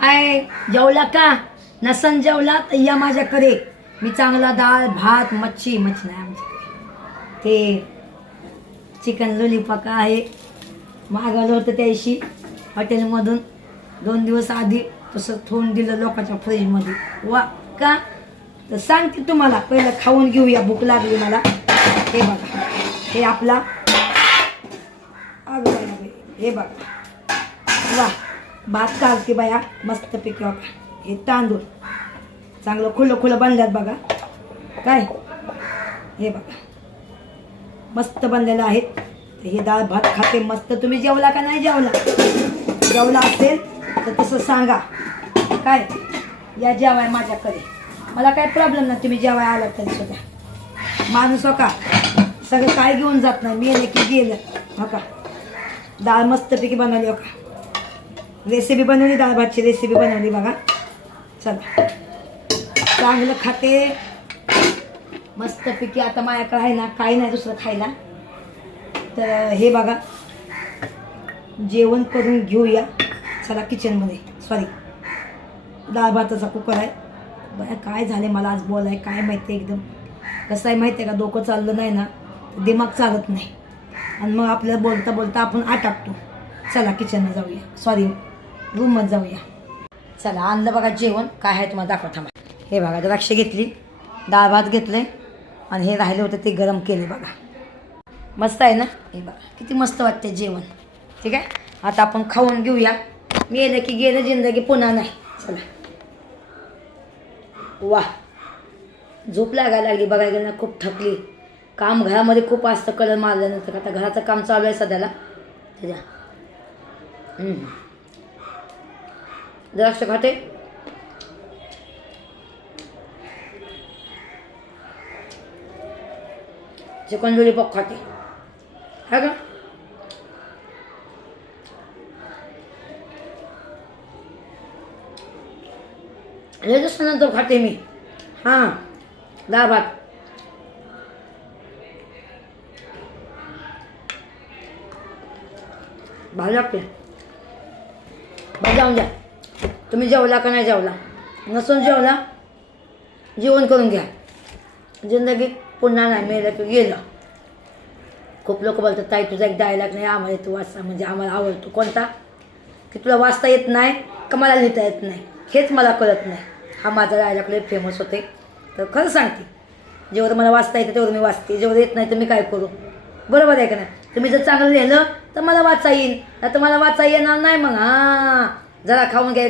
काय जेवला का? नसन जेवला तर या माझ्याकडे. मी चांगला डाळ भात मच्छी नाही आमच्याकडे. ते चिकन लॉलीपॉप आहे, मागवलं होतं त्याशी हॉटेलमधून 2 दिवस आधी. तसं ठेवून दिलं लोकांच्या फ्रीजमध्ये. वा का तर सांगते तुम्हाला, पहिलं खाऊन घेऊया, भूक लागली मला. हे बघा, हे आपला हे बघा, वा भात काढते बाया मस्त पैकी. हे तांदूळ चांगलं खुलं बनल्यात बघा. काय हे बघा मस्त बनलेलं आहे. हे डाळ भात खाते मस्त. तुम्ही जेवला का नाही जेवला? जेवला असेल तर तसं सांगा. काय या जेवाय माझ्याकडे, मला काही प्रॉब्लेम नाही. तुम्ही जेवाय आला तरी सुद्धा. माणूस हो का सगळं काय घेऊन जात नाही. मी येणे की गेलं हो का. डाळ मस्तपैकी बनवली हो का. रेसिपी बनवली, डाळ भातची रेसिपी बनवली बघा. चला चांगलं खाते मस्तपैकी. आता माझ्याकडे आहे ना काही नाही दुसरं खायला. तर हे बघा जेवण करून घेऊया. चला किचनमध्ये. सॉरी, डाळ भाताचा कुकर आहे. बरं काय झाले मला आज बोलाय काय माहिती. एकदम कसं आहे माहिती आहे का, डोकं चाललं नाही ना दिमाग चालत नाही. आणि मग आपल्याला बोलता बोलता आपण आटाकतो. चला किचनला जाऊया, सॉरी रूममध्ये जाऊया. चला आणलं बघा जेवण. काय आहे तुम्हाला दाखवा थांबा. हे बघा द्राक्ष घेतली, डाळ भात घेतले आणि हे राहिलं होतं ते गरम केले बघा. मस्त आहे ना. हे बघा किती मस्त वाटते जेवण. ठीक आहे, आता आपण खाऊन घेऊया. गेलं की गेलं, जिंदगी पुन्हा नाही. चला वा झोप लागायला लागली बघायला गेलं ना. खूप थकली. काम घरामध्ये खूप असतं कलर मारल्यानंतर. आता घराचं काम चालू आहे सध्याला. त्याच्या द्राक्ष खाते. चिकन लॉलीपॉप खाते है का. लगेच नंतर खाते मी. हां डाळ भात. भारी लागते. जाऊन द्या. तुम्ही जेवला का नाही जेवला? नसून जेवला जेवण करून घ्या. जिंदगी पुन्हा नाही. मेलं की गेलं. खूप लोक बोलतात ताई तुझा एक डायलॉग नाही आम्हाला तू वाचता, म्हणजे आम्हाला आवडतो. कोणता? की तुला वाचता येत नाही का मला लिहिता येत नाही, हेच मला कळत नाही. हा माझा डायलॉग लय फेमस होते. तर खरं सांगते, जेवढं मला वाचता येतं तेवढं मी वाचते. जेवढं येत नाही तर मी काय करू? बरोबर आहे का नाही? तुम्ही जर चांगलं लिहिलं तर मला वाचा येईल, नाही तर मला वाचा येणार नाही. मग हां जरा खाऊन घ्या.